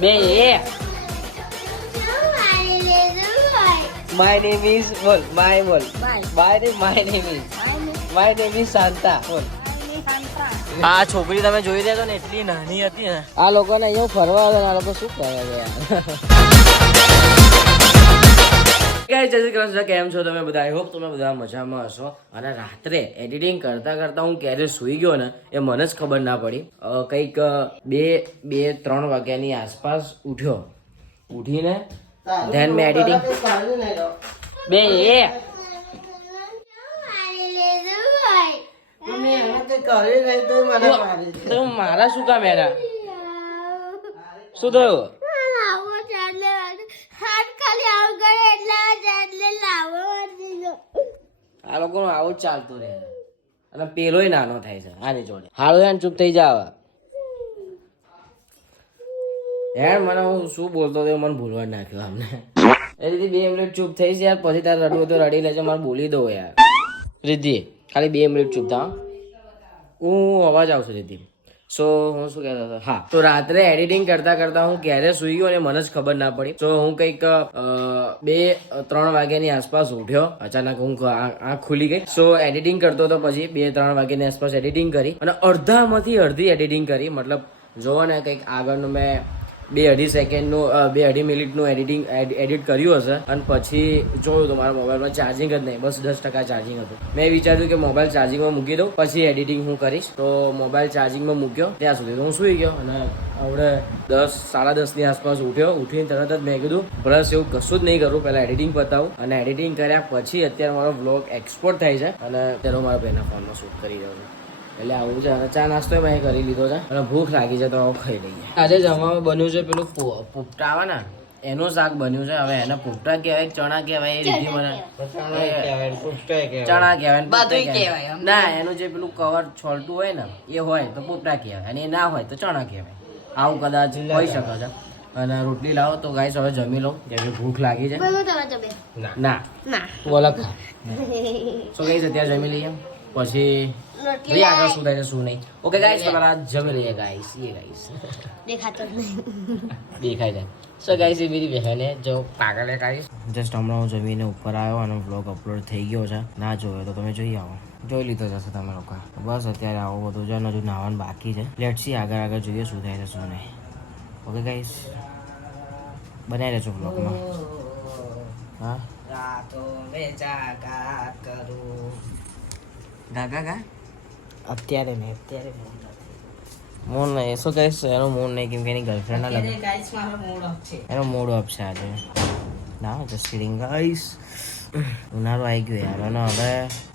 બે એ my name is બોલ માય બોલ માય નેમ ઇઝ શાંતા બોલ. આ છોકરી તમે જોઈ રહ્યા છો ને એટલી નાની હતી ને. આ લોકોને અહીંયા ફરવા આવે આ લોકો શું કરે છે યાર. કેમ છો તમે બધા? આઈ હોપ તમે બધા મજામાં હશો. અને રાત્રે એડિટિંગ કરતા કરતા હું ક્યારે સુઈ ગયો ને એ મને જ ખબર ના પડી. કંઈક 2-3 વાગ્યાની આસપાસ ઉઠ્યો. ઉઠીને ધેન મેં એડિટિંગ બે એ મારા શું કામ એના શું થયું? આ લોકો નું આવું જ ચાલતું રહે અને પેલોય નાનો થાય છે આની જોડે. હાલો ચૂપ થઈ જાવ યાર. મને હું શું બોલતો હતો મને ભૂલવા નાખ્યો અમને. એ રીતિ 2 મિનિટ ચૂપ થઈ છે યાર. પછી તારે રડવું તો રડી લેજો, મારે બોલી દો યાર. રીતિ ખાલી 2 મિનિટ ચૂપ થા. હું અવાજ આવશે રીતિ. સો હું શું કહેતો હતો? હા, તો રાત્રે એડિટિંગ કરતા કરતા હું ક્યારે સુઈ ગયો અને મને જ ખબર ના પડી. તો હું કંઈક 2-3 વાગ્યાની આસપાસ ઉઠ્યો. અચાનક હું આંખ ખુલી ગઈ. સો એડિટિંગ કરતો હતો. પછી 2-3 વાગ્યાની આસપાસ એડિટિંગ કરી અને અડધામાંથી અડધી એડિટિંગ કરી. મતલબ જોવો ને કંઈક આગળનું મેં 2-2.5 સેકન્ડનું 2-2.5 મિનિટનું એડિટ કર્યું હશે. અને પછી જોયું તો મારા મોબાઈલમાં ચાર્જિંગ જ નહીં, બસ 10% ચાર્જિંગ હતું. મેં વિચાર્યું કે મોબાઈલ ચાર્જિંગમાં મૂકી દઉં પછી એડિટિંગ હું કરીશ. તો મોબાઈલ ચાર્જિંગમાં મૂક્યો ત્યાં સુધી તો હું સૂઈ ગયો. અને હવે 10-10:30ની આસપાસ ઉઠ્યો. ઉઠીને તરત જ મેં કીધું બ્રશ એવું કશું જ નહીં કરું, પહેલાં એડિટિંગ પતાવું. અને એડિટિંગ કર્યા પછી અત્યારે મારો વ્લોગ એક્સપોર્ટ થાય છે અને તેનો મારા ભાઈના ફોનમાં શૂટ કરી રહ્યો છું. એટલે આવું છે. અને ચા નાસ્તો મેં કરી લીધો છે અને ભૂખ લાગી છે તો ખાઈ લઈએ. આજે જમવામાં બન્યું છે પેલું પોપટા આવે ને એનું શાક બન્યું છે. હવે એને પોપટા કહેવાય ચણા કહેવાય એ રીતે મને ચણા કહેવાય ના. એનું જે પેલું કવર છોલતું હોય ને એ હોય તો પોપટા કહેવાય અને એ ના હોય તો ચણા કહેવાય. આવું કદાચ હોઈ શકે છે. અને રોટલી લાવો તો ગાઈસ હવે જમી લઉં કેમ કે ભૂખ લાગી છે. ના તું અલગ ખા. સો ગાઈસ અત્યારે જમી લઈએ પછી આગળ શું થાય છે શું નહીં. ઓકે ગાઈસ તમારા જમી લઈએ ગાઈસ. ये गाइस દેખાતો નહીં દેખાય જાય. સો ગાઈસ એ मेरी बहन है जो पागल है गाइस. જસ્ટ હમણાં હું જમીને ઉપર આવ્યો અને વ્લોગ અપલોડ થઈ ગયો છે. ના જોયો તો તમે જોઈ આવો. જોઈ લીધો જશે તમે લોકો. બસ અત્યારે આવું બધું છે. હજુ નાવાનું બાકી છે. લેટ્સ સી આગળ જોઈએ શું થાય છે શું નહીં. ઓકે ગાઈસ બનાવી રહેજો વ્લોગમાં. હા રાતો મે જાગા કરું ગા અત્યારે મૂડ નહીં. શું કહીશ એનો મૂડ નહીં કેમ કે એની ગર્લફ્રેન્ડના લગ્ન એનો મૂડ ઓફ છે આજે. ના જસ્ટ કિડિંગ ગાઈસ. ઉનાળો આવી ગયો યાર. અને હવે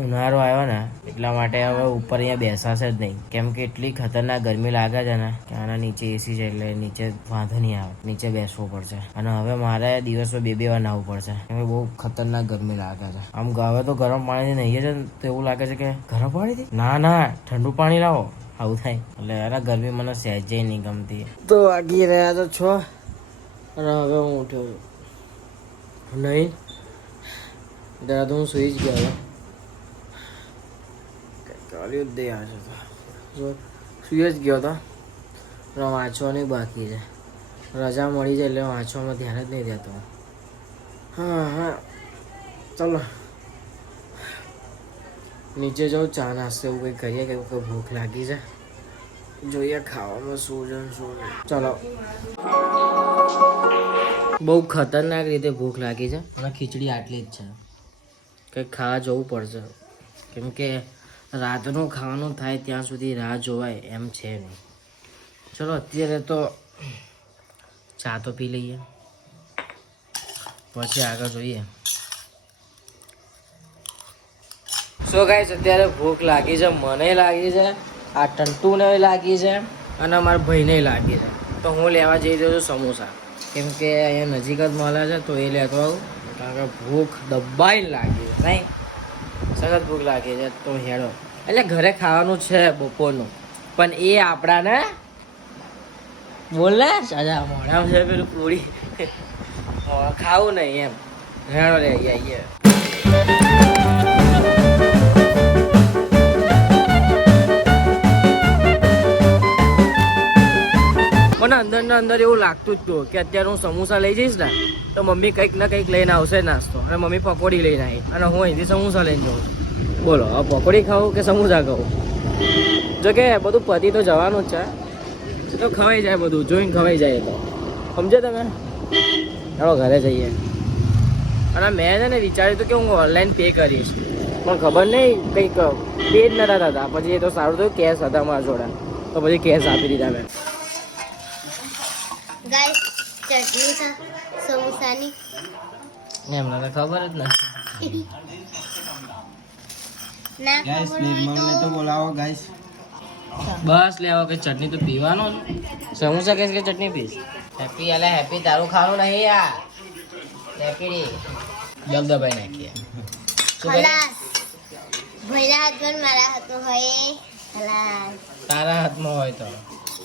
ઉનાળો આવ્યો ને એટલા માટે હવે ઉપર અહીંયા બેસાશે જ નહીં કેમ કે એટલી ખતરનાક ગરમી લાગે છે ને કે આના નીચે એસી છે એટલે નીચે વાંધો નહીં આવે. નીચે બેસવું પડશે. અને હવે મારે દિવસમાં 2-2 વાર નાહવું પડશે કેમ કે બહુ ખતરનાક ગરમી લાગે છે. આમ હવે તો ગરમ પાણીથી નહીએ છે ને તો એવું લાગે છે કે ગરમ પાણીથી ના ઠંડુ પાણી લાવો આવું થાય. એટલે યાર ગરમી મને સહેજે નહીં ગમતી. તો વાગી રહ્યા તો 6 અને હવે હું ઉઠ્યો છું નહીં. ત્યારે તો હું સુઈ જ ગયો સુઈ જ ગયો હતો. વાંચવાની બાકી છે. રજા મળી જાય એટલે વાંચવામાં ધ્યાન જ નહીં દેતો. હા ચલો નીચે જાઉં ચા નાસ્તો એવું કંઈ કરીએ કે કોઈ ભૂખ લાગી છે. જોઈએ ખાવામાં શું છે શું નહીં. ચલો બહુ ખતરનાક રીતે ભૂખ લાગી છે અને ખીચડી આટલી જ છે. કંઈક ખાવા જવું પડશે કેમ કે રાતનું ખાવાનું થાય ત્યાં સુધી રાહ જોવાય એમ છે નહીં. ચલો અત્યારે તો ચા તો પી લઈએ પછી આગળ જોઈએ. સો ગાઈસ અત્યારે ભૂખ લાગી છે. મને લાગી છે, આ ટંટુને લાગી છે અને મારા ભાઈને લાગી છે. તો હું લેવા જઈ રહ્યો છું સમોસા કેમ કે અહીંયા નજીક જ મળે છે તો એ લેતો આવું કારણ કે ભૂખ દબાઈને લાગી છે. નહીં સખત ભૂખ લાગી છે તો હેડો. એટલે ઘરે ખાવાનું છે બપોરનું પણ એ આપણાને બોલ ને સાજા મોડા છે પેલું પૂરી ખાવું નહીં એમ. હેડો રે આઈએ. પણ અંદર ને અંદર એવું લાગતું જ હતું કે અત્યારે હું સમોસા લઈ જઈશ ને તો મમ્મી કંઈક ને કંઈક લઈને આવશે નાસ્તો, અને મમ્મી પકોડી લઈને આવી, અને હું અહીંથી સમોસા લઈને જાઉં. બોલો હવે પકોડી ખાવું કે સમોસા ખાવું? જો કે બધું પતિ તો જવાનું જ છે, તો ખવાઈ જાય, બધું જોઈને ખવાઈ જાય. તો સમજે તમે? ચાલો ઘરે જઈએ. અને મેં છે ને વિચાર્યું હતું કે હું ઓનલાઈન પે કરીશ, પણ ખબર નહીં કંઈક પે જ નતા થતા. પછી એ તો સારું થયું કેશ હતા મારા જોડે, તો પછી કેશ આપી દીધા મેં. ગાઈસ ચટણી છે સમોસાની, એમને તો ખબર જ નથી. ના ગાઈસ ખબર નિર્મલને હોય તો બોલાવો ગાઈસ. બસ લેવો કે ચટણી તો પીવાનો જ. સમોસા કહીશ કે ચટણી પીશ? હેપી અલે હેપી તારું ખાવાનું નહીં યાર. હેપી દબદબાઈ નાખીએ. ખલાસ ભઈના હાથમાં મારા હાથમાં હોય ખલાસ. તારા હાથમાં હોય તો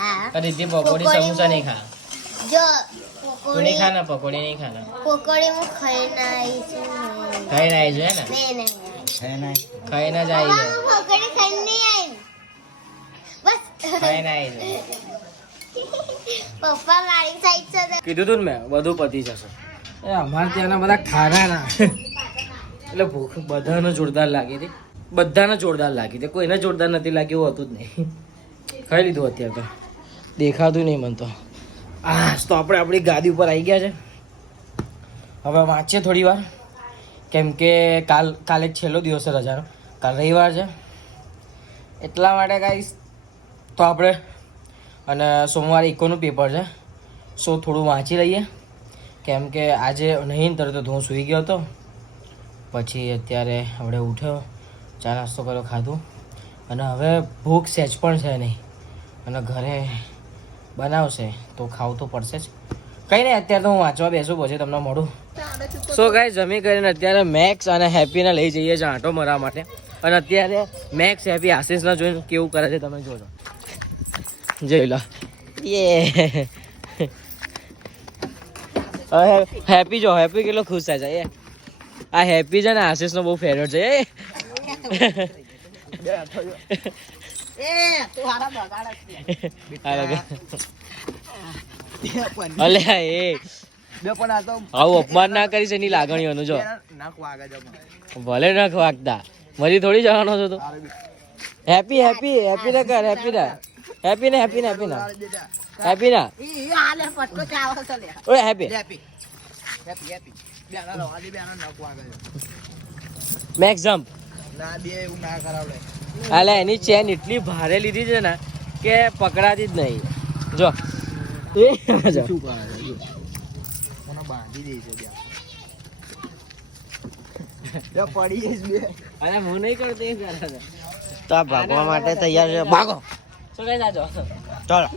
હા રીતિ પકોડી સમોસા નહીં ખા. જો તું નહીં ખા ને પકોડી નહીં ખા ને. પકોડી હું ખાઈ ના આવી છું. ખાઈને આવી છે ને? નહીં ખાઈને જ આવી છે. પકોડી ખાઈ નહીં આવી બસ. ખાઈને આવી છે. પપ્પા મારી સાઈડ છે કીધું તું ને મેં બધું પતી જશે. એ અમારે ત્યાંના બધા ખાનાના એટલે ભૂખ બધાને જોરદાર લાગી હતી, બધાને જોરદાર લાગી હતી, કોઈને જોરદાર નથી લાગ્યું એવું હતું જ નહીં. ખાઈ લીધું અત્યારે તો દેખાતું નહીં મને તો. તો આપણે આપણી ગાદી ઉપર આવી ગયા છે. હવે વાંચીએ થોડી વાર, કેમ કે કાલે જ છેલ્લો દિવસ છે રજાનો, કાલ રવિવાર છે એટલા માટે ગાઈસ. તો આપણે અને સોમવારે ઇકોનું પેપર છે, સો થોડું વાંચી લઈએ, કેમ કે આજે નહીં તરત તો હું સૂઈ ગયો હતો. પછી અત્યારે આપણે ઉઠ્યો, ચા નાસ્તો કર્યો, ખાધું, અને હવે ભૂખ સહેજ પણ છે નહીં, અને ઘરે બનાવશે તો ખાવું તો પડશે જ. કંઈ નહીં, અત્યારે તો હું વાંચવા બેસું, પછી તમને મળું. સો ગાઈસ જમી કરીને અત્યારે મેક્સ અને હેપીને લઈ જઈએ છીએ આંટો મારવા માટે. અને અત્યારે મેક્સ હેપી આશીષને જોઈને કેવું કરે છે તમે જોજો. જોઈ લો. યે હેપી જો, હેપી કેટલો ખુશ થાય છે. આ હેપી છે ને આશીષનો બહુ ફેવરેટ છે. અલે એ આવું અપમાન ના કરીશ એની લાગણીઓનું. જો ભલે નખ વાગતા, મરી થોડી જવાનો છો તું. હેપી હેપી હેપી ને કર, હેપી ના હેપી ને હેપી ને હેપી ના હેપી ના ઓય હેપી મેક્સ જમ્પ. અલે એની ચેન એટલી ભારે લીધી છે ને કે પકડાતી જ નહીં. જો હું નહીં કરતો. તો આ ભાગવા માટે તૈયાર છે. ભાગો. શું કઈ જાજો? ચાલો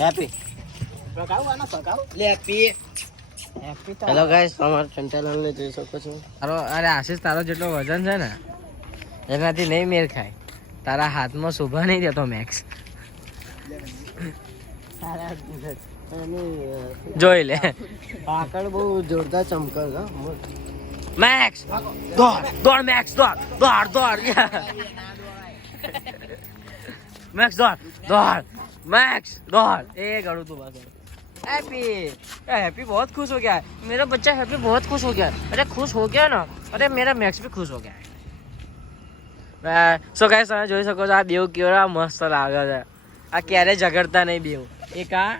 હેપી. હેલો ગાઈસ, તમારો ચંટાલાલને જોઈ શકો છો. અરે આશીષ, તારો જેટલો વજન છે ને એનાથી નહીં મેળ ખાય. તારા હાથમાં શોભા નહીં દેતો મેક્સ. જોઈ લે, પાકડ બહુ જોરદાર ચમકે છે. મેક્સ દોડ દોડ, મેક્સ દોડ દોડ દોડ, મેક્સ દોડ દોડ, मैक्स दौड़. एक करूँ तू बस. हैप्पी हैप्पी बहुत खुश हो गया है. मेरा बच्चा हैप्पी बहुत खुश हो गया. अरे खुश हो गया ना, अरे मेरा मैक्स भी खुश हो गया है. સો ગાઈસ, તમે જોઈ શકો છો આ બેવ કેવડા મસ્ત લાગે છે. આ ક્યારે ઝઘડતા નહીં બેવ, એક આ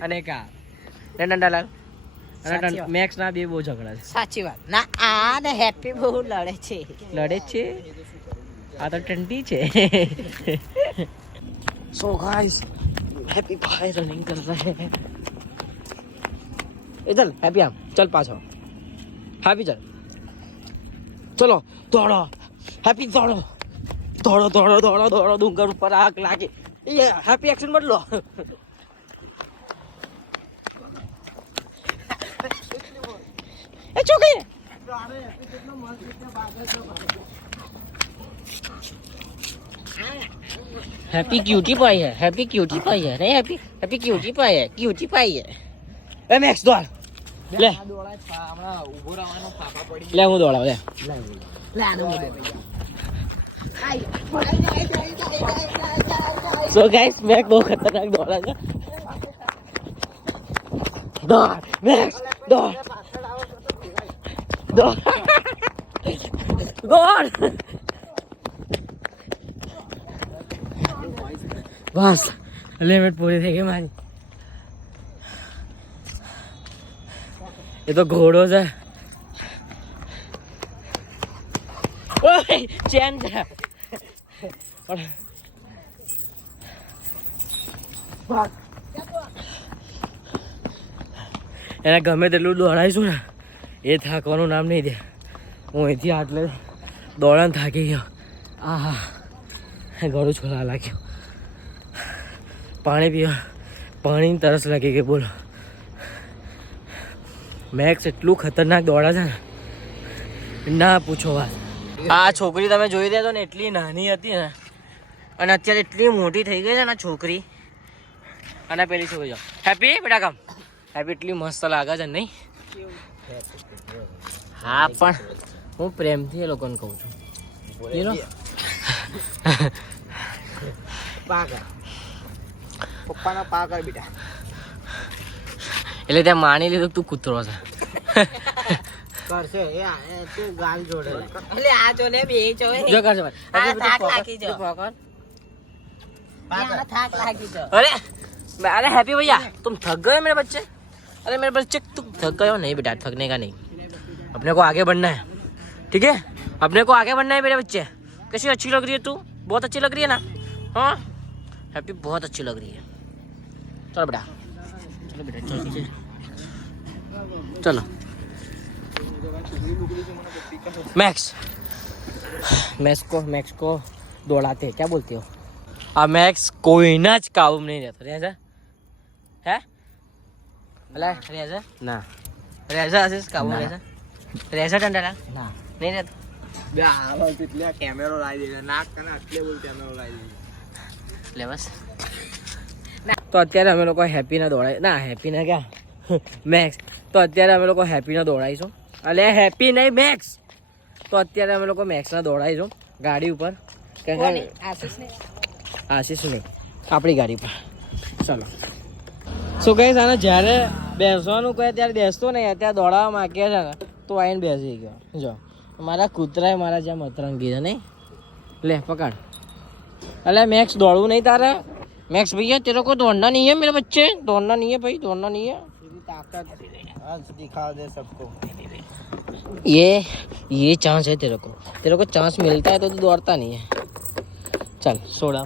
અને એક આ. ડંડાલાલ અને મેક્સ ના બે બહુ ઝઘડા છે. સાચી વાત. ના આ ને હેપી બહુ લડે છે. લડે છે. આ તો ટંટી છે. સો गाइस, हैप्पी भाई रनिंग कर रहे हैं. इधर हैप्पी आम चल पाछो. हैप्पी चल, चलो दौड़ो. हैप्पी दौड़ो दौड़ो दौड़ो दौड़ो दौड़ो. डूंगर ऊपर आग लागे. ये हैप्पी एक्शन मत लो. ए चुकी हैप्पी क्यूटी पाई है. हैप्पी क्यूटी पाई है. नहीं हैप्पी, हैप्पी क्यूटी पाई है. क्यूटी पाई है. ए मैक्स दौड़ ले. ले હું દોડાવ લે. સો ગાઈસ મેક બહુ ખતરનાક દોડા છે. દોડ મેક્સ દોડ દોડ દોડ. બસ લિમિટ પૂરી થઈ ગઈ મારી. એ તો ઘોડો છે. ઓય ચેન છે. એને ગમે તેટલું દોડાઈશું ને એ થાકવાનું નામ નહીં દે. હું અહીંથી આટલે દોડાને થાકી ગયો. આહા ગળું છોલા લાગ્યો. પાણી પીવા પાણીની તરસ લાગી ગઈ બોલો. મેક્સ એટલું ખતરનાક દોડા છે ને ના પૂછો વાત. આ છોકરી તમે જોઈ રહ્યા છો ને એટલી નાની હતી ને અને અત્યારે એટલી મોટી થઈ ગઈ છે ને છોકરી. અને પેલી છોકરી જો હેપી બેટા કામ હેપી એટલી મસ્ત લાગે છે નહીં? હા પણ હું પ્રેમથી એ લોકોને કહું છું. પપ્પાના પા કર બેટા. એટલે ત્યાં માની લીધું તું કૂતરો છે. કરશે એ તું ગાલ જોડે. એટલે આ જો ને બે જો જો કરશે ભાઈ. આ થાક લાગી જો. થાક લાગી જો. अरे हैप्पी भैया तुम थक गए मेरे बच्चे? अरे मेरे बच्चे तुम थक गए हो? नहीं बेटा थकने का नहीं, अपने को आगे बढ़ना है. ठीक है अपने को आगे बढ़ना है मेरे बच्चे. कैसी अच्छी लग रही है तू? बहुत अच्छी लग रही है ना? हाँ हैप्पी बहुत अच्छी लग रही है. चलो बेटा चलो बेटा चलो. मैक्स मैक्स को दौड़ाते क्या बोलते हो? આ મેક્સ કોઈના જ કાબુમાં નહીં રહેતો. રેઝા હે અલા રેઝા ના રેઝા આશીષ કાબુમાં રહેશે? રેઝા ટંડાલા ના નહીં રહેતો. બે આવા કેટલા કેમેરો લાવી દે નાક કને આટલે બોલ કેમેરો લાવી દે લે બસ. તો અત્યારે અમે લોકો હેપીના દોડાય ના હેપીના ક્યાં મેક્સ. તો અત્યારે અમે લોકો હેપીના દોડાઈશું. અલે હેપી નહીં મેક્સ. તો અત્યારે અમે લોકો મેક્સના દોડાઈશું ગાડી ઉપર. આશીષ ને આશીષ નહીં આપણી ગાડી પર. ચાલો શું કહીશ આને જ્યારે બેસવાનું કહે ત્યારે બેસતો નહીં. અત્યારે દોડાવવા માંગ્યા છે ને તો આવીને બેસી ગયો. જો મારા કૂતરાએ મારા જ્યાં મતરંગી છે નહીં. લે પકડ. अरे मैक्स दौड़ू नहीं तारा? मैक्स भैया तेरे को दौड़ना नहीं है मेरे बच्चे, दौड़ना नहीं है भाई, दौड़ना नहीं है. ताकत आज दिखा दे सबको. ये चांस है तेरे को चांस मिलता है तो तू दौड़ता नहीं है. चल सोड़ा.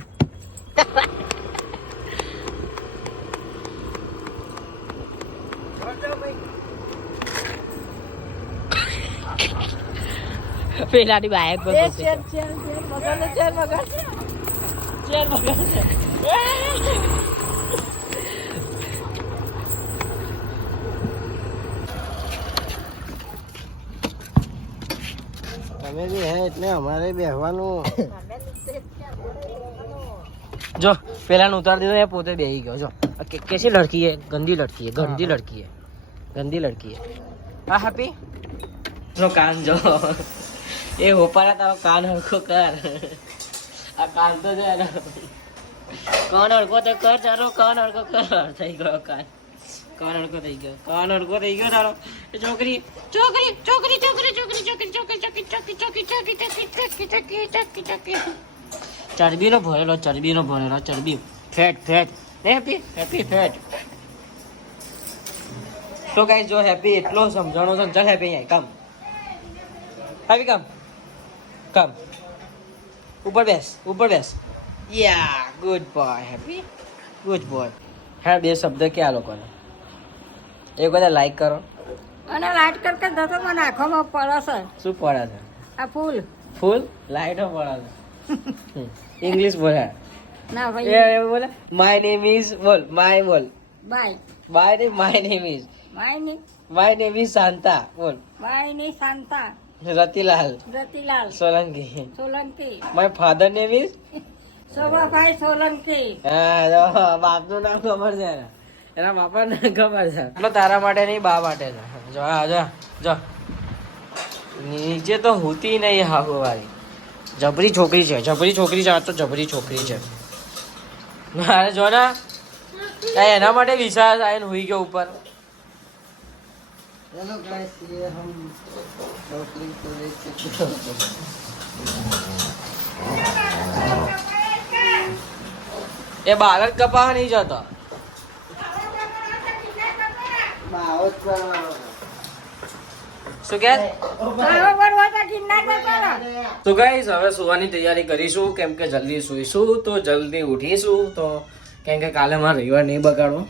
પેલાની બાઈક પર તમે બી હે એટલે અમારે બેહવાનું. જો પેલા ઉતાર દીધો એ પોતે બેહી ગયો. જો कैसी लड़की है? गंदी लड़की है, गंदी लड़की है, गंदी लड़की है. हाँ हैप्पी નો કાન જો એ હોપારા તારો કાન હરખો કર. આ કાન તો છે ને કાન હરખો તો કર તારો. કાન હરખો કર. થઈ ગયો કાન. કાન હરખો થઈ ગયો. કાન હરખો થઈ ગયો તારો. છોકરી છોકરી છોકરી છોકરી છોકરી છોકરી છોકરી છોકરી છોકરી છોકરી છોકરી છોકરી છોકરી છોકરી છોકરી. ચરબીનો ભરેલો ચરબી fat fat happy happy fat. તો ગાઈસ જો હેપી એટલો સમજાણો છે. ચાલ હેપી અહીં કમ. હેપી કમ કમ ઉપર બેસ. Yeah good boy happy, good boy. હા બે શબ્દ ક્યાં લોકોને એક બધા લાઈક કરો અને લાઈટ કરતા દતો મને આંખોમાં પડે છે. શું પડે છે? આ ફૂલ ફૂલ લાઈટો પડે છે. ઇંગ્લિશ બોલે ના ભાઈ એવું બોલે. માય નેમ ઇઝ બોલ. માય બોલ. Bye bye my name is my is Shanta બોલ. ની Shanta Ratilal Solanki. My father name is Shobhabhai Solanki. હા જો બાપનું નામ ખબર છે એને. એના બાપાનું નામ ખબર છે. એટલે તારા માટે નહીં બા માટે છે. જો હા જો નીચે તો હોતી નહીં હાહુ વાળી. જબરી છોકરી છે. આ તો જબરી છોકરી છે. અરે જો ને એના માટે વિચાર આવીને હુઈ ગયો ઉપર. चलो गाइस ये हम नौकरी को लेके એ બહાર જ કપાવા નહીં જતો. बावत करवाना શું કે બરોબર હોય તો કિડનેપ કરો. તો ગાઈસ હવે સુવાની તૈયારી કરીશું કેમ કે જલ્દી સુઈશું તો જલ્દી ઉઠીશું. તો કેમ કે કાલે મારો રવિવાર નહીં બગાડવો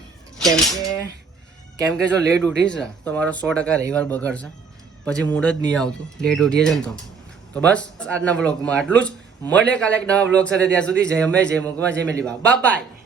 કેમ કે જો લેટ ઉઠીશ ને તો મારો 100% રવિવાર બગડશે. પછી મૂડ જ નહીં આવતું લેટ ઉઠીએ છે ને તો બસ આજના બ્લોગમાં આટલું જ. મળીએ કાલે એક નવા બ્લોગ સાથે. ત્યાં સુધી જય અમે જય મુકમાં જય મેલી બાય બાય.